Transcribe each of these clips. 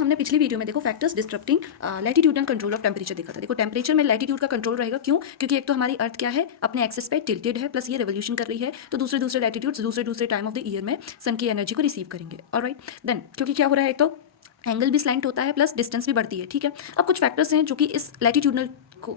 हमने पिछली वीडियो में देखो factors disturbing latitudinal control of temperature देखा था। देखो टेम्परेचर में लैटिट्यूड का कंट्रोल रहेगा, क्यों? क्योंकि एक तो हमारी अर्थ क्या है, अपने एक्सेस पे टिल्टेड है, प्लस ये रेवोल्यूशन कर रही है, तो दूसरे दूसरे लैटिट्यूड्स दूसरे टाइम ऑफ द ईयर में सन की एनर्जी को रिसीव करेंगे। ऑलराइट, देन क्योंकि क्या हो रहा है, एक तो एंगल भी स्लैंट होता है प्लस डिस्टेंस भी बढ़ती है। ठीक है, अब कुछ फैक्टर्स हैं जो कि इस लैटिट्यूडनल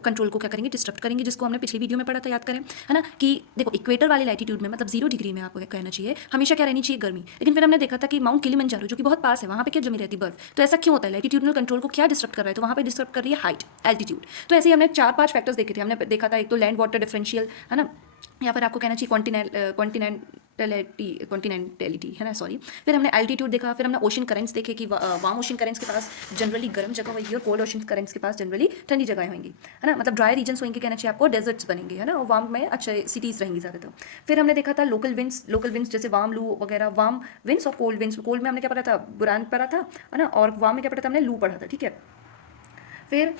कंट्रोल को क्या करेंगे, डिस्टर्ब करेंगे, जिसको हमने पिछली वीडियो में पढ़ा था, याद करें, है ना, कि देखो इक्वेटर वाले लैटिट्यूड में मतलब 0 डिग्री में आपको क्या कहना चाहिए, हमेशा क्या रहनी चाहिए, गर्मी। लेकिन फिर हमने देखा था कि माउंट किलिमंजारो जो कि बहुत पास है, वहाँ पे क्या जमी रहती बर्फ। तो ऐसा क्यों होता है, लैटिट्यूडनल कंट्रोल को क्या डिस्टर्ब कर रहा है, तो वहाँ पे डिस्टर्ब कर रही है हाइट, एल्टीट्यूड। तो ऐसे ही हमने 4-5 फैक्टर्स देखे थे। हमने देखा था एक तो लैंड वाटर डिफरेंशियल, है ना, या फिर आपको कहना चाहिए कॉन्टिनेंटलिटी, है ना, सॉरी। फिर हमने एल्टीट्यूड देखा, फिर हमने ओशन करेंट्स देखे कि वार्म ओशन करेंट्स के पास जनरली गर्म जगह होगी और कोल्ड ओशन करेंट्स के पास जनरली ठंडी जगह होंगी, है ना, मतलब ड्राई रीजन्स होंगे, कहना चाहिए आपको डेजर्ट्स बनेंगे, है ना, और वार्म में अच्छे सिटीज़ रहेंगी ज़्यादातर। फिर हमने देखा था लोकल विंड्स जैसे वार्म लू वगैरह, वार्म विंड्स और कोल्ड विंड्स। कोल्ड में हमने क्या पढ़ा था, बुरान पढ़ा था, है ना, और वार्म में क्या पढ़ा था, हमने लू पढ़ा था। ठीक है, फिर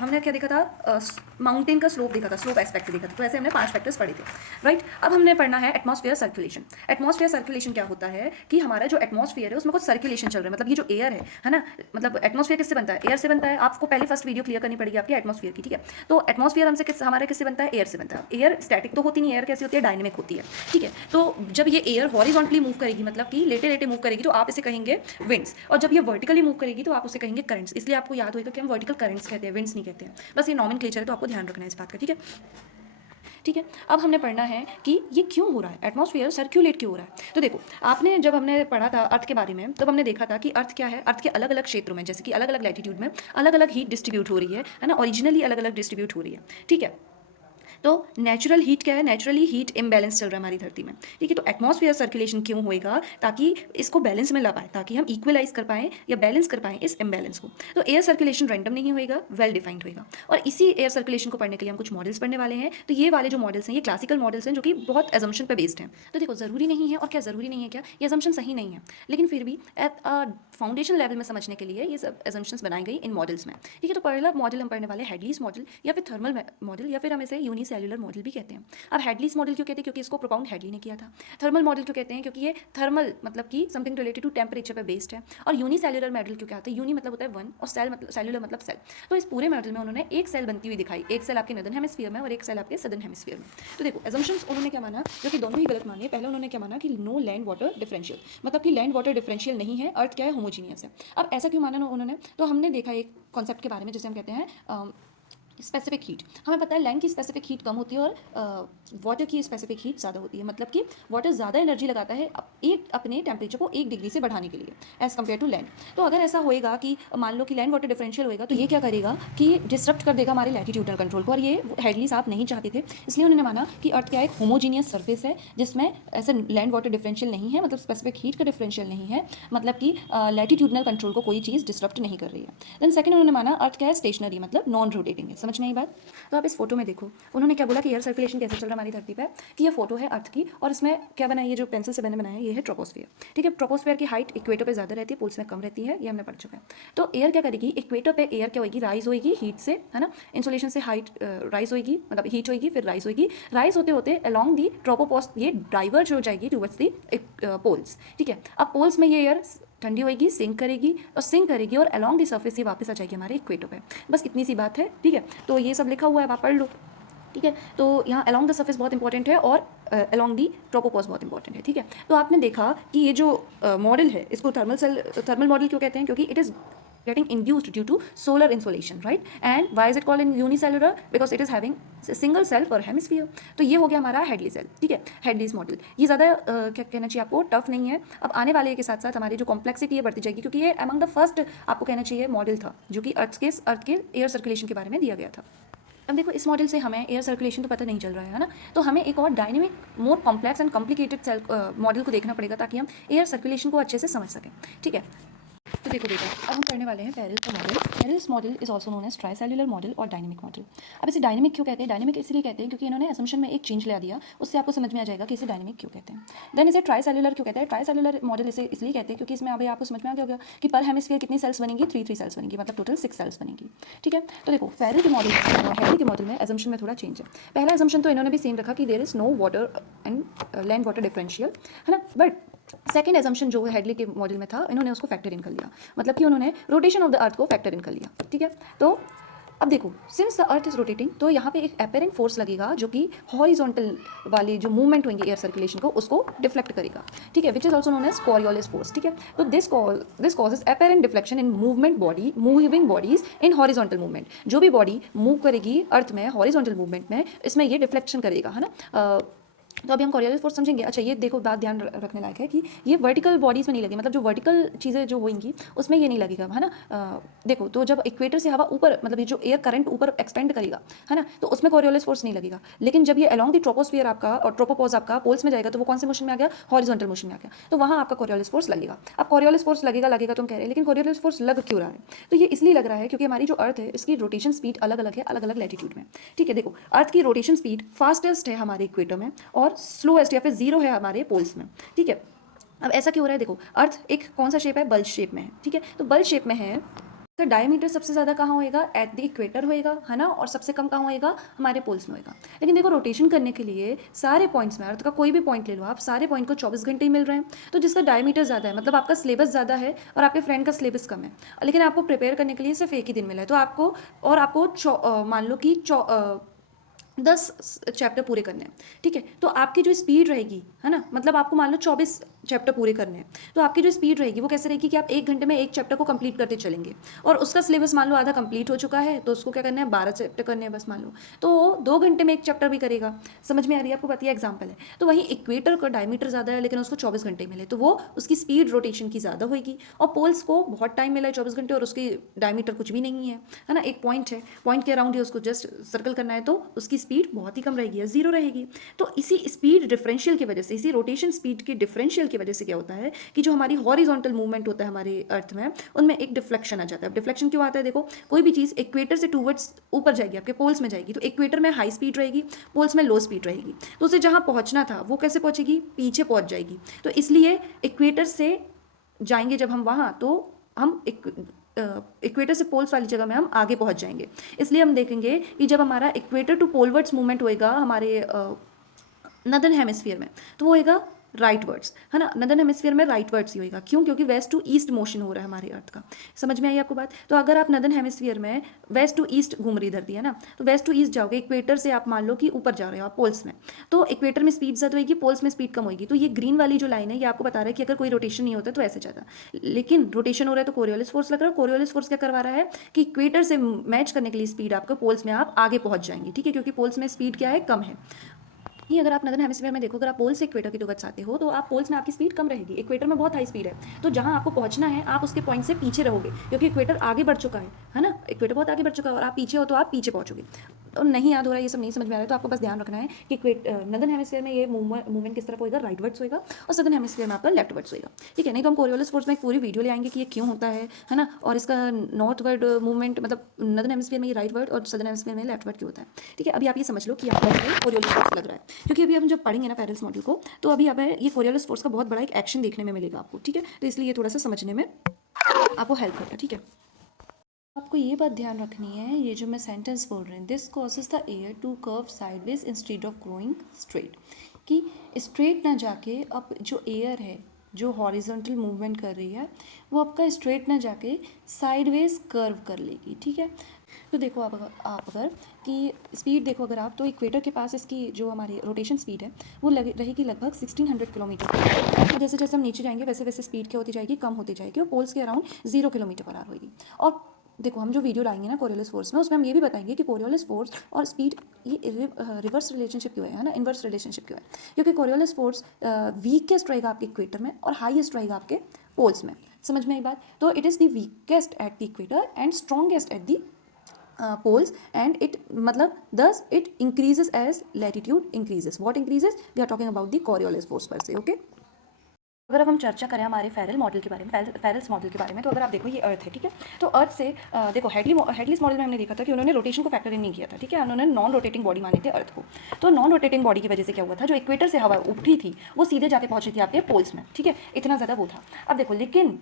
हमने क्या देखा था, माउंटेन का स्लोप देखा था, स्लोप एस्पेक्ट देखा था। तो ऐसे हमने 5 फैक्टर्स पढ़े थे। राइट, अब हमने पढ़ना है एटमॉस्फेयर सर्कुलेशन। एटमॉस्फेयर सर्कुलेशन क्या होता है कि हमारा जो एटमॉस्फेयर है उसमें कुछ सर्कुलेशन चल रहा है, मतलब ये जो एयर है ना, मतलब एटमॉस्फेयर किससे बनता है, एयर से बनता है। आपको पहले फर्स्ट वीडियो क्लियर करनी पड़ेगी आपकी एटमॉस्फेयर की। ठीक है, तो एटमॉस्फेयर हमसे हमारा किससे बनता है, एयर से बनता है। एयर स्टैटिक तो होती नहीं, एयर कैसी होती है, डायनेमिक होती है। ठीक है, तो जब ये एयर हॉरिजॉन्टली मूव करेगी, मतलब कि लेटे लेटे मूव करेगी, तो आप इसे कहेंगे विंड्स, और जब ये वर्टिकली मूव करेगी तो आप उसे कहेंगे करंट्स। इसलिए आपको याद होगा कि हम वर्टिकल करंट्स कहते हैं, विंड्स नहीं कहते हैं। बस ये नॉमेनक्लेचर है, तो आपको ध्यान रखना है इस बात का। ठीक है, ठीक है, अब हमने पढ़ना है कि ये क्यों हो रहा है, एटमॉस्फेयर सर्कुलेट क्यों हो रहा है। तो देखो, आपने जब हमने पढ़ा था अर्थ के बारे में, तब हमने देखा था कि अर्थ क्या है, अर्थ के अलग अलग क्षेत्रों में, जैसे कि अलग अलग लैटिट्यूड में अलग अलग हीट डिस्ट्रीब्यूट हो रही है ना, ओरिजिनली अलग अलग डिस्ट्रीब्यूट हो रही है। ठीक है, तो नेचुरल हीट क्या है, नेचुरली हीट इम्बैलेंस चल रहा है हमारी धरती में। ठीक है, तो एटमॉस्फेयर सर्कुलेशन क्यों होएगा, ताकि इसको बैलेंस में ला पाए, ताकि हम इक्वलाइज कर पाएँ या बैलेंस कर पाएँ इस इम्बैलेंस को। तो एयर सर्कुलेशन रैंडम नहीं होएगा, वेल डिफाइंड होएगा। और इसी एयर सर्कुलेशन को पढ़ने के लिए हम कुछ मॉडल्स पढ़ने वाले हैं। तो ये वाले जो मॉडल्स हैं, ये क्लासिकल मॉडल्स हैं जो कि बहुत एजम्पशन पे बेस्ड हैं। तो देखो, ज़रूरी नहीं है, और क्या ज़रूरी नहीं है, क्या ये एजम्पशन सही नहीं है, लेकिन फिर भी एट फाउंडेशन लेवल में समझने के लिए ये सब एजम्पशंस बनाई गई इन मॉडल्स में। ठीक है, तो पहला मॉडल हम पढ़ने वाले हेडलीज मॉडल, या फिर थर्मल मॉडल, या फिर हम इसे यूनिसेल्युलर मॉडल भी कहते हैं। अब हेडलीज मॉडल क्यों कहते हैं, क्योंकि इसको प्रोपाउंड हेडली ने किया था। थर्मल मॉडल क्यों कहते हैं, क्योंकि ये थर्मल मतलब कि समथिंग रिलेटेड टू टेम्परेचर पे बेस्ड है। और यूनिसेल्युलर मॉडल क्यों कहते हैं, यूनि मतलब होता है वन, और सेल मतलब सेल्युलर मतलब सेल। तो इस पूरे मॉडल में उन्होंने एक सेल बनती हुई दिखाई, एक सेल आपके नॉर्दर्न हेमिस्फीयर में और एक सेल आपके सदर्न हेमिस्फीयर में। तो देखो, एजम्पशंस उन्होंने क्या माना, जो कि दोनों ही गलत माने। पहले उन्होंने क्या माना कि नो लैंड वाटर डिफरेंशियल, मतलब कि लैंड वाटर डिफरेंशियल नहीं है, अर्थ क्या है, होमोजीनियस है। अब ऐसा क्यों माना उन्होंने, तो हमने देखा एक कॉन्सेप्ट के बारे में जिसे हम कहते हैं स्पेसिफिक हीट। हमें पता है लैंड की स्पेसिफिक हीट कम होती है और वाटर की स्पेसिफिक हीट ज़्यादा होती है, मतलब कि वाटर ज़्यादा एनर्जी लगाता है एक अपने टेम्परेचर को 1 डिग्री से बढ़ाने के लिए एज़ कम्पेयर टू लैंड। तो अगर ऐसा होएगा कि मान लो कि लैंड वाटर डिफरेंशियल होएगा, तो ये क्या करेगा कि डिस्टर्ब कर देगा हमारे लैटिट्यूडनल कंट्रोल को, और ये हेडली साहब नहीं चाहते थे। इसलिए उन्होंने माना कि अर्थ क्या एक होमोजीनियस सर्फेस है, जिसमें ऐसे लैंड वाटर डिफरेंशियल नहीं है, मतलब स्पेसिफिक हीट का डिफरेंशियल नहीं है, मतलब कि लैटिट्यूडनल कंट्रोल को कोई चीज़ डिस्टर्ब नहीं कर रही है। देन सेकंड उन्होंने माना अर्थ क्या है स्टेशनरी, मतलब नॉन रोटेटिंग है। समझ में आई बात? तो आप इस फोटो में देखो, उन्होंने क्या बोला कि एयर सर्कुलेशन कैसे चल रहा है हमारी धरती पे, कि ये फोटो है अर्थ की, और इसमें क्या बना है, ये जो पेंसिल से मैंने बनाया है, ये है ट्रोपोस्फियर। ठीक है, ट्रोपोस्फियर की हाइट इक्वेटर पे ज़्यादा रहती है, पोल्स में कम रहती है, ये हमने पढ़ चुका है। तो एयर क्या करेगी, इक्वेटर पे एयर क्या होगी, राइज होगी हीट से, है ना, इंसुलेशन से हाइट राइज होगी, मतलब हीट होगी, फिर राइज होगी, राइज होते होते अलॉन्ग दी ट्रोपोपोस्ट ये डाइवर्ज हो जाएगी टूवर्ड्स दी पोल्स। ठीक है, अब पोल्स में ये एयर ठंडी होगी, सिंक करेगी और अलॉन्ग दी सर्फेस ये वापस आ जाएगी हमारे इक्वेटर पे। बस इतनी सी बात है। ठीक है, तो ये सब लिखा हुआ है, आप पढ़ लो। ठीक है, तो यहाँ अलॉन्ग द सर्फेस बहुत इंपॉर्टेंट है, और अलॉन्ग दी ट्रोपोपॉज बहुत इंपॉर्टेंट है। ठीक है, तो आपने देखा कि ये जो मॉडल है, इसको थर्मल मॉडल क्यों कहते हैं, क्योंकि it is getting induced due to solar insolation, right? And why is it called in unicellular? Because it is having single cell per hemisphere. तो ये हो गया हमारा हेडली सेल। ठीक है, हेडलीज मॉडल ये ज़्यादा क्या कहना चाहिए आपको, टफ नहीं है। अब आने वाले के साथ साथ हमारी जो कॉम्प्लेक्सिटी है बढ़ती जाएगी, क्योंकि ये अमंग द फर्स्ट आपको कहना चाहिए मॉडल था जो कि अर्थ के एयर सर्कुलेशन के बारे में दिया गया था। अब देखो, इस मॉडल से हमें एयर सर्कुलेशन तो पता नहीं चल रहा है ना, तो हमें एक और dynamic more complex and complicated cell model को देखना पड़ेगा, ताकि हम एयर सर्कुलेशन को अच्छे से समझ सकें। ठीक है, तो देखो बेटा, अब हम पढ़ने वाले हैं पेरिस का model. Paris model is also known as tricellular model और डायनेमिक मॉडल। अब इसे डायनेमिक क्यों कहते हैं, डायनेमिक इसलिए कहते हैं क्योंकि इन्होंने असम्पशन में एक चेंज ला दिया, उससे आपको समझ में आ जाएगा कि इसे डायनेमिक क्यों कहते हैं। देन इसे ट्राइसेल्युलर क्यों कहते हैं, ट्राइसेल्युलर मॉडल इसे इसलिए कहते हैं क्योंकि इसमें अभी आपको समझ में आ गया होगा कि पर हेमिस्फीयर कितनी सेल्स बनेंगी, 3 सेल्स बनेंगी, मतलब टोटल 6 सेल्स बनेंगी। ठीक है, तो देखो फेरल के मॉडल और हेनरी के मॉडल में असम्पशन में थोड़ा चेंज है। पहला असम्पशन तो इन्होंने भी सेम रखा कि there is no water and land water differential, है ना, बट सेकंड एजम्पशन जो हेडली के मॉडल में था, इन्होंने उसको फैक्टर इन कर लिया, मतलब कि उन्होंने रोटेशन ऑफ द अर्थ को फैक्टर इन कर लिया, ठीक है। तो अब देखो, since the earth is rotating, तो यहाँ पे एक अपेरेंट फोर्स लगेगा जो कि हॉरिजॉन्टल वाले जो मूवमेंट होंगे एयर सर्कुलेशन को, उसको डिफ्लेक्ट करेगा, ठीक है, which is also known as Coriolis force, ठीक है। तो this causes apparent deflection in moving bodies in horizontal movement. जो भी बॉडी मूव करेगी अर्थ में हॉरिजॉन्टल मूवमेंट में, इसमें ये डिफ्लेक्शन करेगा, है ना। तो अभी हम कॉरियोलिस फोर्स समझेंगे। अच्छा, ये देखो बात ध्यान रखने लायक है कि ये वर्टिकल बॉडीज़ में नहीं लगी, मतलब जो वर्टिकल चीज़ें जो होंगी उसमें ये नहीं लगेगा, है ना। देखो, तो जब इक्वेटर से हवा ऊपर, मतलब ये जो एयर करंट ऊपर एक्सपेंड करेगा, है ना, तो उसमें कॉरियोलिस फोर्स नहीं लगेगा। लेकिन जब ये अलॉन्ग द ट्रोपोस्फियर आपका और ट्रोपोपॉज आपका पोल्स में जाएगा, तो वो कौन से मोशन में आ गया, हॉरिजॉन्टल मोशन में आ गया, तो वहाँ आपका कॉरियोलिस फोर्स लगेगा। अब कॉरियोलिस फोर्स लगेगा तो हम कह रहे हैं, लेकिन कॉरियोलिस फोर्स लग क्यों रहा है, तो ये इसलिए लग रहा है क्योंकि हमारी जो अर्थ है इसकी रोटेशन स्पीड अलग अलग है, अलग अलग लैटिट्यूड में, ठीक है। देखो, अर्थ की रोटेशन स्पीड फास्टेस्ट है हमारे इक्वेटर में और स्लोएस्ट या फिर जीरो है हमारे पोल्स में, ठीक है। अब ऐसा क्यों हो रहा है, देखो अर्थ एक कौन सा शेप है, बल्ज शेप में है, ठीक है। तो बल्ज शेप में है, तो डायमीटर सबसे ज़्यादा कहाँ होएगा, एट द इक्वेटर होएगा, है ना, और सबसे कम कहाँ होएगा, हमारे पोल्स में होएगा। लेकिन देखो, रोटेशन करने के लिए सारे पॉइंट्स में, अर्थ का कोई भी पॉइंट ले लो आप, सारे पॉइंट को 24 घंटे ही मिल रहे हैं। तो जिसका डायमीटर ज़्यादा है, मतलब आपका सिलेबस ज़्यादा है और आपके फ्रेंड का सिलेबस कम है, लेकिन आपको प्रिपेयर करने के लिए सिर्फ एक ही दिन मिला है, तो आपको मान लो कि 10 चैप्टर पूरे करने हैं, ठीक है। तो आपकी जो स्पीड रहेगी, है ना, मतलब आपको मान लो 24 चैप्टर पूरे करने हैं, तो आपकी जो स्पीड रहेगी वो कैसे रहेगी कि आप 1 घंटे में एक चैप्टर को कंप्लीट करते चलेंगे, और उसका सिलेबस मान लो आधा कंप्लीट हो चुका है, तो उसको क्या करना है, 12 चैप्टर करने हैं बस, मान लो, तो 2 घंटे में एक चैप्टर भी करेगा। समझ में आ रही है आपको बात, ये एग्जाम्पल है। तो वहीं इक्वेटर का डायमीटर ज़्यादा है लेकिन उसको 24 घंटे मिले, तो वो उसकी स्पीड रोटेशन की ज़्यादा होगी, और पोल्स को बहुत टाइम मिला है, 24 घंटे, और उसकी डायमीटर कुछ भी नहीं है ना, एक पॉइंट है, पॉइंट के अराउंड ही उसको जस्ट सर्कल करना है, तो उसकी स्पीड बहुत ही कम रहेगी, जीरो रहेगी। तो इसी स्पीड डिफरेंशियल की वजह से, इसी रोटेशन स्पीड की डिफरेंशियल की वजह से क्या होता है कि जो हमारी हॉरिजॉन्टल मूवमेंट होता है हमारे अर्थ में, उनमें एक डिफ्लेक्शन आ जाता है। अब डिफ्लेक्शन क्यों आता है, देखो, कोई भी चीज़ इक्वेटर से टूवर्ड्स ऊपर जाएगी, आपके पोल्स में जाएगी, तो इक्वेटर में हाई स्पीड रहेगी, पोल्स में लो स्पीड रहेगी, तो उसे जहाँ पहुँचना था वो कैसे पहुँचेगी, पीछे पहुँच जाएगी। तो इसलिए इक्वेटर से जाएंगे जब हम वहाँ, तो हम इक्वेटर से पोल्स वाली जगह में हम आगे पहुंच जाएंगे। इसलिए हम देखेंगे कि जब हमारा इक्वेटर टू पोलवर्ड्स मूवमेंट होएगा हमारे नदर्न हेमिस्फीयर में, तो वो होएगा राइट वर्ड्स, है ना, नदर्न हेमिस्फीयर में राइट वर्ड्स ही होएगा। क्यों, क्योंकि वेस्ट टू ईस्ट मोशन हो रहा है हमारे अर्थ का। समझ में आई आपको बात। तो अगर आप नदर्न हेमिस्फीयर में वेस्ट टू ईस्ट घूम रही धरती, है ना, तो वेस्ट टू ईस्ट जाओगे, इक्वेटर से आप मान लो कि ऊपर जा रहे हो आप पोल्स में, तो इक्वेटर में स्पीड ज़्यादा होगी, पोल्स में स्पीड कम होगी। तो ये ग्रीन वाली जो लाइन है ये आपको बता रहा है कि अगर कोई रोटेशन नहीं होता तो ऐसे जाता, लेकिन रोटेशन हो रहा है तो कोरियोलिस फोर्स लग रहा है। कोरियोलिस फोर्स क्या करवा रहा है कि इक्वेटर से मैच करने के लिए स्पीड आपको पोल्स में आप आगे पहुंच जाएंगे, ठीक है, क्योंकि पोल्स में स्पीड क्या है, कम है। ही अगर आप नदर्न हेमिस्फीयर में देखो, अगर आप पोल से इक्वेटर की टुवर्ड्स आते हो, तो आप पोल्स में आपकी स्पीड कम रहेगी, इक्वेटर में बहुत हाई स्पीड है। तो जहाँ आपको पहुँचना है आप उसके पॉइंट से पीछे रहोगे, क्योंकि इक्वेटर आगे बढ़ चुका है ना, इक्वेटर बहुत आगे बढ़ चुका है, और आप पीछे हो तो आप पीछे पहुँचोगे। तो नहीं याद हो रहा है, ये सब नहीं समझ में आ रहा है, तो आपको बस ध्यान रखना है कि नदर्न हेमिस्फीयर में ये मूवमेंट किस तरफ होगा, राइट वर्ड्स होगा, और सदर्न हेमिस्फीयर में आपका लेफ्ट वर्ड्स होगा, ठीक है। नहीं तो हम कोरियोलिस फोर्स में एक पूरी वीडियो ले आएंगे कि ये क्यों होता है ना, और इसका नॉर्थ वर्ड मूवमेंट, मतलब नदर्न हेमिस्फीयर में ये राइट वर्ड और सदर्न हेमिस्फीयर में लेफ्ट वर्ड क्यों होता है, ठीक है। अभी आप ये समझ लो कि आपको कोरियोलिस फोर्स लग रहा है, क्योंकि अभी हम जब पढ़ेंगे ना पैरेलल्स मॉडल को, तो अभी आप ये कोरियोलिस फोर्स का बहुत बड़ा एक एक्शन देखने में मिलेगा आपको, ठीक है। तो इसलिए ये थोड़ा सा समझने में आपको हेल्प करता है, ठीक है। आपको ये बात ध्यान रखनी है, ये जो मैं सेंटेंस बोल रही हूँ, this causes the air to curve sideways instead of growing straight, कि स्ट्रेट ना जाके अब जो एयर है जो हॉरिजॉन्टल मूवमेंट कर रही है वो आपका स्ट्रेट ना जाके साइडवेज कर्व कर लेगी, ठीक है। तो देखो आप अगर कि स्पीड देखो अगर आप, तो इक्वेटर के पास इसकी जो हमारी रोटेशन स्पीड है वो रहेगी लगभग 1600 किलोमीटर, और जैसे जैसे हम नीचे जाएंगे वैसे वैसे स्पीड क्या होती जाएगी, कम होती जाएगी, और पोल्स के अराउंड 0 किलोमीटर पर आवर होगी। और देखो हम जो वीडियो लाएंगे ना कोरियोलिस फोर्स में, उसमें हम ये भी बताएंगे कि कोरियोलिस फोर्स और स्पीड ये रिवर्स रिलेशनशिप क्यों है ना, इन्वर्स रिलेशनशिप क्यों है, क्योंकि कोरियोलिस फोर्स वीकेस्ट रहेगा आपके इक्वेटर में और हाईएस्ट रहेगा आपके पोल्स में। समझ में आई बात। तो it is the weakest at the equator and strongest at the poles, and it मतलब thus it increases as latitude increases. What increases? We are talking about the Coriolis force per se, okay? अगर अब हम चर्चा करें हमारे Feral model के बारे में, फेरल्स मॉडल के बारे में, तो अगर आप देखो ये अर्थ है, ठीक है। तो अर्थ से देखो हेडलीस मॉडल में हमने देखा था कि उन्होंने रोटेशन को फैक्टर इन नहीं किया था, ठीक है, उन्होंने नॉन रोटेटिंग बॉडी माने थे अर्थ को। तो नॉन रोटेटिंग बॉडी की वजह से क्या हुआ था, जो इक्वेटर से हवा उठी थी वो सीधे जाके पहुंची थी आपके पोल्स में, ठीक है, इतना ज़्यादा वो था। अब देखो लेकिन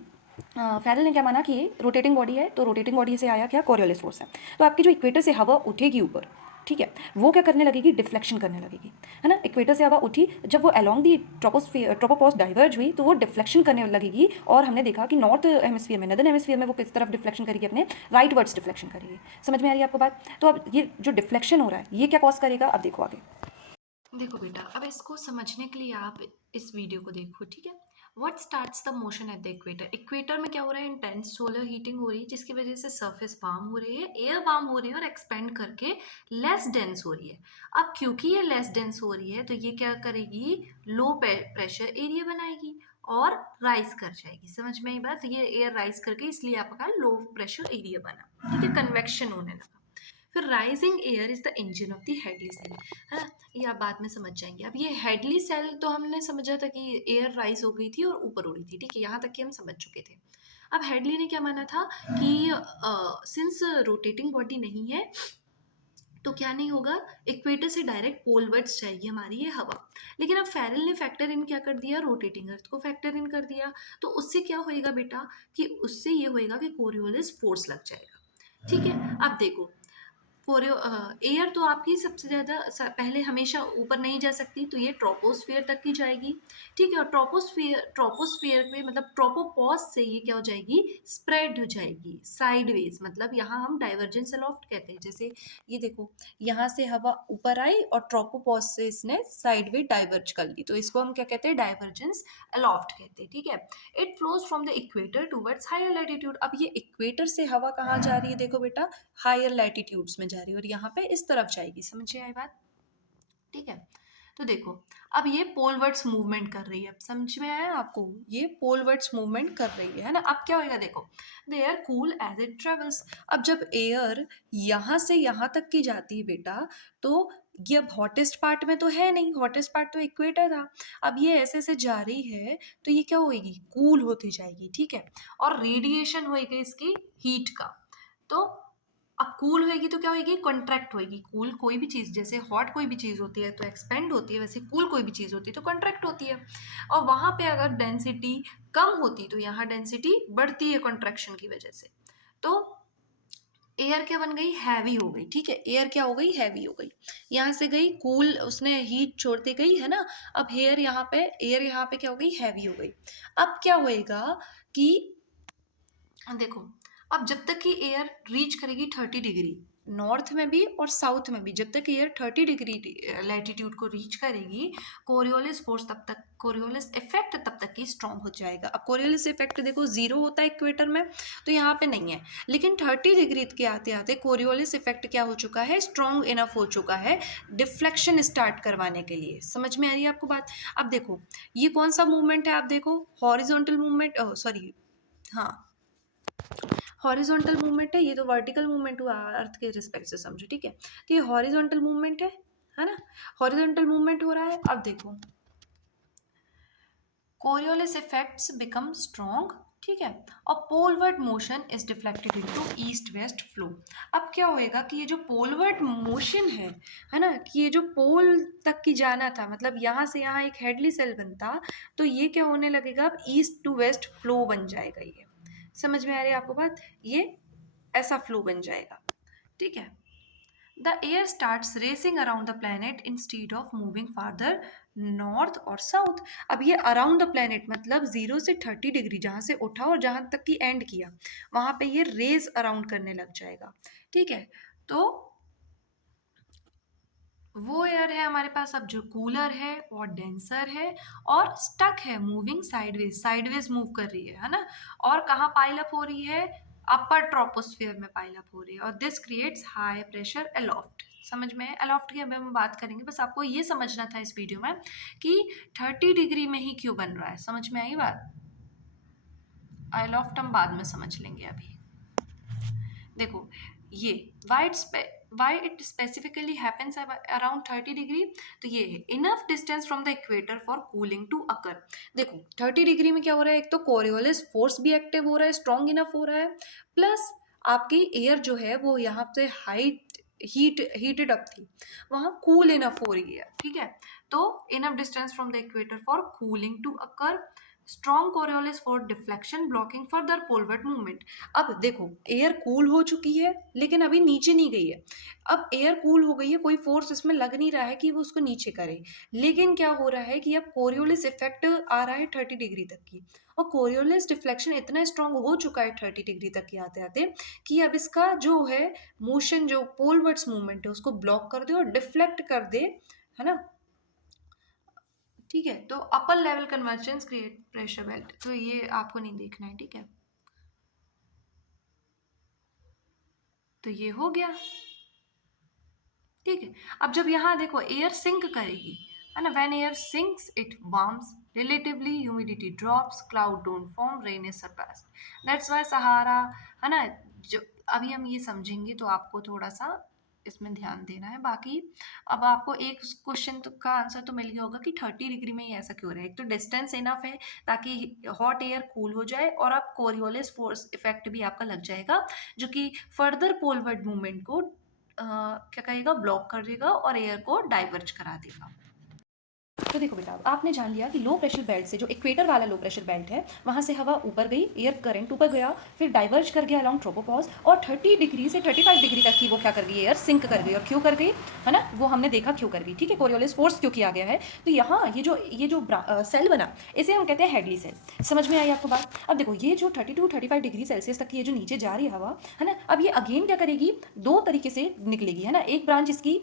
फेरल ने क्या माना कि रोटेटिंग बॉडी है, तो रोटेटिंग बॉडी से आया क्या, कोरियोलिस फोर्स है। तो आपकी जो इक्वेटर से हवा उठेगी ऊपर, ठीक है, वो क्या करने लगेगी, डिफ्लेक्शन करने लगेगी, है ना। इक्वेटर से हवा उठी, जब वो अलॉन्ग दी ट्रोपोपॉज डाइवर्ज हुई तो वो डिफ्लेक्शन करने लगेगी, और हमने देखा कि नॉर्थ हेमिस्फीयर में, नदर्न हेमिस्फीयर में वो किस तरफ डिफ्लेक्शन करेगी, अपने राइट वर्ड्स डिफ्लेक्शन करेगी। समझ में आ रही है आपको बात। तो अब ये जो डिफ्लेक्शन हो रहा है ये क्या कॉज करेगा, अब देखो आगे। देखो बेटा, अब इसको समझने के लिए आप इस वीडियो को देखो, ठीक है। What starts the motion at the equator, equator में क्या हो रहा है, इंटेंस सोलर हीटिंग हो रही है, जिसकी वजह से सरफेस वार्म हो रही है, एयर वार्म हो रही है और एक्सपेंड करके लेस डेंस हो रही है। अब क्योंकि ये लेस डेंस हो रही है तो ये क्या करेगी, लो प्रेशर एरिया बनाएगी और राइज कर जाएगी। समझ में आई बात, ये एयर राइज करके इसलिए आपका लो प्रेशर एरिया बना, ठीक है, कन्वेक्शन होने लगा। फिर rising air is the engine of the Hadley cell, है ना, ये आप बाद में समझ जाएंगे। अब ये हेडली सेल तो हमने समझा था कि एयर राइज हो गई थी और ऊपर उड़ी थी, ठीक है, यहाँ तक कि हम समझ चुके थे। अब हेडली ने क्या माना था कि सिंस रोटेटिंग बॉडी नहीं है तो क्या नहीं होगा, इक्वेटर से डायरेक्ट पोलवर्ड्स जाएगी हमारी ये हवा। लेकिन अब फेरल ने फैक्टर इन क्या कर दिया, रोटेटिंग अर्थ को फैक्टर इन कर दिया। तो उससे क्या होएगा बेटा, कि उससे ये होएगा कि कोरियोलिस फोर्स लग जाएगा। ठीक है, अब देखो, एयर तो आपकी सबसे ज़्यादा पहले हमेशा ऊपर नहीं जा सकती, तो ये ट्रोपोस्फियर तक की जाएगी। ठीक है, और ट्रोपोस्फियर पे मतलब ट्रोपोपॉज से ये क्या हो जाएगी, स्प्रेड हो जाएगी साइडवेज, मतलब यहाँ हम डाइवर्जेंस अलोफ्ट कहते हैं। जैसे ये देखो, यहाँ से हवा ऊपर आई और ट्रोपोपॉज से इसने साइडवे डाइवर्ज कर ली, तो इसको हम क्या कहते हैं, डाइवर्जेंस अलोफ्ट कहते हैं। ठीक है, it flows from the equator towards higher latitude. अब ये इक्वेटर से हवा कहाँ जा रही है, देखो बेटा, हायर लैटिट्यूड्स में जा रही है, और यहाँ पे इस तरफ जाएगी। समझिए आई बात, ठीक है। तो देखो, अब ये पोलवर्ड्स मूवमेंट कर रही है, अब समझ में आया आपको, ये पोलवर्ड्स मूवमेंट कर रही है ना। अब क्या होएगा, देखो, the air cool as it travels. अब जब एयर यहाँ से यहाँ तक की जाती है बेटा, तो ये अब हॉटेस्ट पार्ट में तो है नहीं, हॉटेस्ट पार्ट तो इक्वेटर था। अब ये ऐसे ऐसे जा रही है तो ये क्या होएगी, कूल होती जाएगी, ठीक है, और रेडिएशन होएगा इसकी हीट का। तो अब कूल होएगी तो क्या होएगी, कॉन्ट्रैक्ट होएगी। कूल कोई भी चीज़, जैसे हॉट कोई भी चीज़ होती है तो एक्सपेंड होती है, वैसे कूल कोई भी चीज़ होती है तो कॉन्ट्रैक्ट होती है। और वहाँ पे अगर डेंसिटी कम होती तो यहाँ डेंसिटी बढ़ती है कॉन्ट्रैक्शन की वजह से। तो एयर क्या बन गई, हैवी हो गई। ठीक है, एयर क्या हो गई, हैवी हो गई, यहाँ से गई कूल, उसने हीट छोड़ते गई, है ना। अब एयर यहाँ पे क्या हो गई, हैवी हो गई। अब क्या होएगा कि देखो, अब जब तक कि एयर रीच करेगी 30 डिग्री, नॉर्थ में भी और साउथ में भी, जब तक एयर 30 डिग्री लैटिट्यूड को रीच करेगी, कोरियोलिस फोर्स तब तक, कोरियोलिस इफेक्ट तब तक की स्ट्रॉन्ग हो जाएगा। अब कोरियोलिस इफेक्ट देखो 0 होता है इक्वेटर में, तो यहाँ पे नहीं है, लेकिन 30 डिग्री के आते आते कोरियोलिस इफेक्ट क्या हो चुका है, स्ट्रॉन्ग इनफ हो चुका है डिफ्लेक्शन स्टार्ट करवाने के लिए। समझ में आ रही है आपको बात। अब देखो, ये कौन सा मूवमेंट है, आप देखो, हॉरिजॉन्टल मूवमेंट, सॉरी, हाँ, हॉरिजॉन्टल मूवमेंट है, ये तो वर्टिकल मूवमेंट हुआ अर्थ के रिस्पेक्ट से, समझो, ठीक है। तो ये हॉरिजॉन्टल मूवमेंट है ना, हॉरिजॉन्टल मूवमेंट हो रहा है। अब देखो, कोरियोलिस इफेक्ट्स बिकम स्ट्रॉन्ग, ठीक है, और poleward motion is deflected into east west flow. अब क्या होएगा कि ये जो पोलवर्ड मोशन है ना, कि ये जो पोल तक की जाना था, मतलब यहाँ से यहाँ एक हेडली सेल बनता, तो ये क्या होने लगेगा, अब ईस्ट टू वेस्ट फ्लो बन जाएगा। ये समझ में आ रही है आपको बात, ये ऐसा फ्लो बन जाएगा, ठीक है। The air starts racing around the planet instead of moving farther north और साउथ। अब ये अराउंड द प्लैनेट मतलब 0 से 30 डिग्री जहाँ से उठा और जहाँ तक की एंड किया, वहाँ पे ये रेस अराउंड करने लग जाएगा, ठीक है। तो वो एयर है हमारे पास अब जो कूलर है और डेंसर है और स्टक है, मूविंग साइडवेज, साइडवेज मूव कर रही है ना, और कहाँ पाइल अप हो रही है, अपर ट्रोपोस्फियर में पाइल अप हो रही है, और this creates high pressure aloft. समझ में है, अलोफ्ट की अभी हम बात करेंगे, बस आपको ये समझना था इस वीडियो में कि 30 डिग्री में ही क्यों बन रहा है। समझ में आई बात, अलोफ्ट हम बाद में समझ लेंगे। अभी देखो, ये why it specifically happens around 30 degree, तो ये है enough distance from the equator for cooling to occur. देखो 30 डिग्री में क्या हो रहा है, एक तो कोरियोलिस फोर्स भी एक्टिव हो रहा है, स्ट्रॉन्ग इनफ हो रहा है, प्लस आपकी एयर जो है वो यहाँ पे हीटेड अप थी, वहाँ कूल इनफ हो रही है, ठीक है। तो enough distance from the equator for cooling to occur, strong Coriolis for deflection blocking further poleward movement. अब देखो एयर कूल हो चुकी है लेकिन अभी नीचे नहीं गई है। अब एयर कूल हो गई है, कोई फोर्स इसमें लग नहीं रहा है कि वो उसको नीचे करे, लेकिन क्या हो रहा है कि अब कोरियोलिस इफेक्ट आ रहा है 30 डिग्री तक की, और कोरियोलिस डिफ्लेक्शन इतना स्ट्रांग हो चुका है 30 डिग्री तक के आते आते कि अब इसका जो है मोशन, जो पोलवर्ड्स मूवमेंट है उसको ब्लॉक कर दे और डिफ्लेक्ट कर दे, है ना। ठीक है, तो upper level convergence create pressure belt, तो ये आपको नहीं देखना है, ठीक है। तो ये हो गया, ठीक है। अब जब यहाँ देखो एयर सिंक करेगी, है ना, when air sinks it warms relatively, humidity drops, cloud don't form, rain is suppressed, that's why Sahara, है ना। जो अभी हम ये समझेंगे तो आपको थोड़ा सा इसमें ध्यान देना है। बाकी अब आपको एक क्वेश्चन तो का आंसर तो मिल गया होगा कि 30 डिग्री में ये ऐसा क्यों रहा है। एक तो डिस्टेंस इनफ है ताकि हॉट एयर कूल हो जाए, और आप कोरियोलिस फोर्स इफेक्ट भी आपका लग जाएगा जो कि फर्दर पोलवर्ड मूवमेंट को क्या करेगा, ब्लॉक कर देगा और एयर को डाइवर्ज करा देगा। तो देखो बेटा, आपने जान लिया कि लो प्रेशर बेल्ट से, जो इक्वेटर वाला लो प्रेशर बेल्ट है, वहाँ से हवा ऊपर गई, एयर करंट ऊपर गया, फिर डाइवर्ज कर गया अलॉन्ग ट्रोपोपॉज, और 30 डिग्री से 35 डिग्री तक की वो क्या कर गई, एयर सिंक कर गई। और क्यों कर गई, है ना, वो हमने देखा क्यों कर गई, ठीक है, कोरियोलिस फोर्स क्यों किया गया है। तो यहाँ ये जो सेल बना, इसे हम कहते हैं हेडली सेल। समझ में आई आपको बात। अब देखो ये जो 32-35 डिग्री सेल्सियस तक की ये जो नीचे जा रही है हवा, है ना, अब ये अगेन क्या करेगी, दो तरीके से निकलेगी, है ना। एक ब्रांच इसकी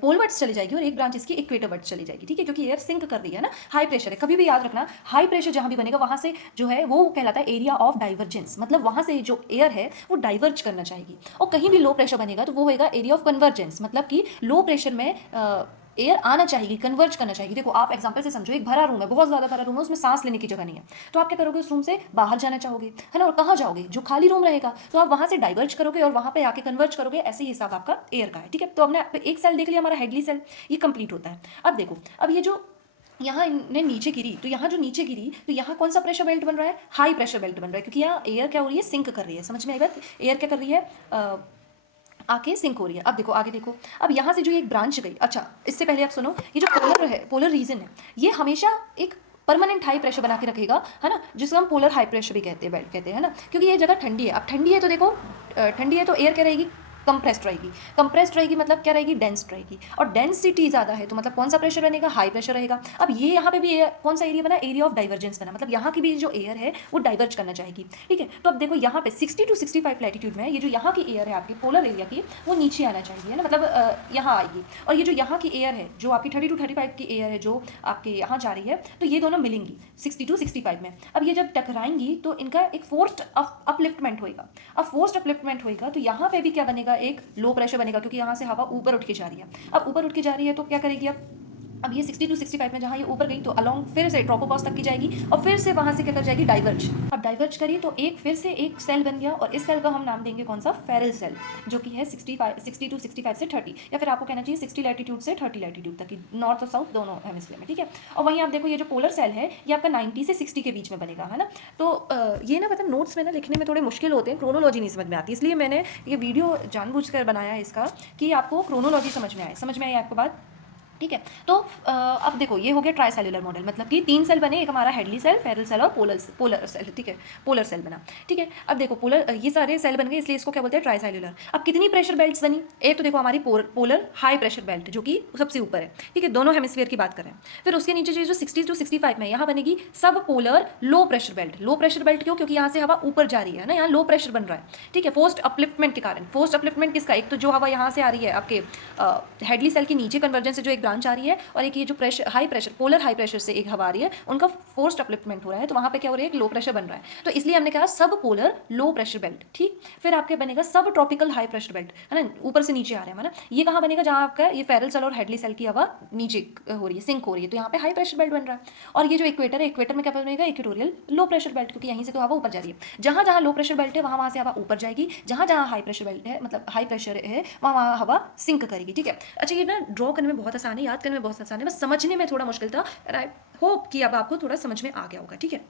पोलवर्ड्स चली जाएगी और एक ब्रांच इसकी इक्वेटरवर्ड्स चली जाएगी, ठीक है, क्योंकि एयर सिंक कर रही है ना, हाई प्रेशर है। कभी भी याद रखना, हाई प्रेशर जहां भी बनेगा वहां से जो है वो कहलाता है एरिया ऑफ डाइवर्जेंस, मतलब वहां से जो एयर है वो डाइवर्ज करना चाहेगी। और कहीं भी लो प्रेशर बनेगा तो वो होएगा एरिया ऑफ कन्वर्जेंस, मतलब कि लो प्रेशर में एयर आना चाहेगी, कन्वर्ज करना चाहेगी। देखो आप एग्जांपल से समझो, एक भरा रूम है, बहुत ज़्यादा भरा रूम है, उसमें सांस लेने की जगह नहीं है, तो आप क्या करोगे, उस रूम से बाहर जाना चाहोगे, है ना। और कहाँ जाओगे, जो खाली रूम रहेगा तो आप वहाँ से डाइवर्ज करोगे और वहाँ पे आके कन्वर्ज करोगे। ऐसे ही हिसाब आपका एयर का है, ठीक है। तो हमने एक सेल देख लिया, हमारा हेडली सेल, ये कंप्लीट होता है। अब देखो, अब ये जो यहाँ इन्हें नीचे गिरी, तो यहाँ जो नीचे गिरी तो यहाँ कौन सा प्रेशर बेल्ट बन रहा है, हाई प्रेशर बेल्ट बन रहा है, क्योंकि यहाँ एयर क्या हो रही है, सिंक कर रही है। समझ में आई बात, एयर क्या कर रही है, आके सिंक हो रही है। अब देखो आगे देखो, अब यहाँ से जो एक ब्रांच गई, अच्छा इससे पहले आप सुनो, ये जो पोलर है, पोलर रीजन है, ये हमेशा एक परमानेंट हाई प्रेशर बना के रखेगा, है ना, जिसको हम पोलर हाई प्रेशर भी कहते हैं, बेल्ट कहते हैं, है ना, क्योंकि ये जगह ठंडी है। अब ठंडी है तो देखो, ठंडी है तो एयर क्या रहेगी, कंप्रेस्ड रहेगी। कंप्रेस्ड रहेगी मतलब क्या रहेगी, डेंस रहेगी, और डेंसिटी ज़्यादा है तो मतलब कौन सा प्रेशर बनेगा, हाई प्रेशर रहेगा। अब ये यहाँ पे भी कौन सा एरिया बना, एरिया ऑफ डाइवर्जेंस बना, मतलब यहाँ की भी जो एयर है वो डाइवर्ज करना चाहेगी, ठीक है। तो अब देखो यहाँ पे 60 to 65 लैटिट्यूड में ये जो यहाँ की एयर है आपकी पोलर एरिया की, वो नीचे आना चाहिए, है ना, मतलब यहाँ आएगी। और ये जो यहाँ की एयर है, जो आपकी 30 to 35 की एयर है जो आपके यहाँ जा रही है, तो ये दोनों मिलेंगी 60 to 65 में। अब ये जब टकराएंगी तो इनका एक फोर्स्ड अपलिफ्टमेंट होएगा। अब फोर्स्ड अपलिफ्टमेंट होएगा तो यहाँ पे भी क्या बनेगा, एक लो प्रेशर बनेगा, क्योंकि यहाँ से हवा ऊपर उठ के जा रही है। अब ऊपर उठ के जा रही है तो क्या करेगी, अब ये 60 to 65 में जहाँ ये ऊपर गई तो अलॉन्ग फिर से ट्रोपोपॉज तक की जाएगी, और फिर से वहाँ से क्या कर जाएगी, डाइवर्ज। अब डाइवर्ज करी तो एक फिर से एक सेल बन गया, और इस सेल का हम नाम देंगे कौन सा, फेरल सेल, जो कि है 60 to 65 से 30, या फिर आपको कहना चाहिए 60 लैटिट्यूड से 30 लैटिट्यूड तक की, नॉर्थ और साउथ दोनों हेमिस्फीयर में, ठीक है। और वहीं आप देखो ये जो पोलर सेल है ये आपका 90 से 60 के बीच में बनेगा, है ना। तो ये ना मतलब नोट्स में ना लिखने में थोड़े मुश्किल होते हैं, क्रोनोलॉजी नहीं समझ में आती, इसलिए मैंने ये वीडियो जानबूझकर बनाया है इसका, कि आपको क्रोनोलॉजी समझ में आए। समझ में आई आपको बात, ठीक है। तो अब देखो ये हो गया ट्राइसेल्युलर मॉडल, मतलब कि 3 सेल बने, एक हमारा हेडली सेल, फेरल सेल और पोलर सेल, ठीक है, पोलर सेल बना, ठीक है। अब देखो पोलर, ये सारे सेल बन गए, इसलिए इसको क्या बोलते हैं, ट्राइसेल्युलर। अब कितनी प्रेशर बेल्ट्स बनी, एक तो देखो हमारी पोलर हाई प्रेशर बेल्ट जो कि सबसे ऊपर है, ठीक है, दोनों हेमिस्फीयर की बात करें। फिर उसके नीचे जो 60 to 65 में यहाँ बनेगी सब polar low pressure belt. Low pressure belt क्यों, क्योंकि यहाँ से हवा ऊपर जा रही है ना, यहाँ लो प्रेशर बन रहा है, ठीक है, फोर्स्ड अपलिफ्टमेंट के कारण। फोर्स्ड अपलिफ्टमेंट किसका, एक तो जो हवा यहाँ से आ रही है आपके हेडली सेल के नीचे कन्वर्जेंस से जो एक ब्रांच आ रही है, और एक ये जो pressure high pressure, polar high pressure से एक हवा आ रही है, उनका फोर्स्ड अपलिफ्टमेंट हो रहा है, तो वहाँ पे क्या हो रहा है, एक लो प्रेशर बन रहा है, तो इसलिए हमने कहा सब पोलर लो प्रेशर बेल्ट, ठीक। फिर आपके बनेगा सब ट्रॉपिकल हाई प्रेशर बेल्ट, है ना, ऊपर से नीचे आ रहे हैं ना, ये कहाँ बनेगा, जहाँ आपका ये फेरल सेल और हेडली सेल की हवा नीचे हो रही है, सिंक हो रही है, तो यहाँ पे हाई प्रेशर बेल्ट बन रहा है। और ये जो इक्वेटर है, इक्वेटर में क्या बनेगा, इक्वेटोरियल लो प्रेशर बेल्ट, क्योंकि यहीं से तो हवा ऊपर जा रही है। जहाँ जहाँ लो प्रेशर बेल्ट है वहाँ से हवा ऊपर जाएगी, जहाँ जहाँ हाई प्रेशर बेल्ट है, मतलब हाई प्रेशर है, वहाँ हवा सिंक करेगी, ठीक है। अच्छा ये ना ड्रॉ करने में बहुत आसान है, याद करने में बहुत आसान है, बस समझने में थोड़ा मुश्किल था। आई होप कि अब आपको थोड़ा समझ में आ गया होगा, ठीक है।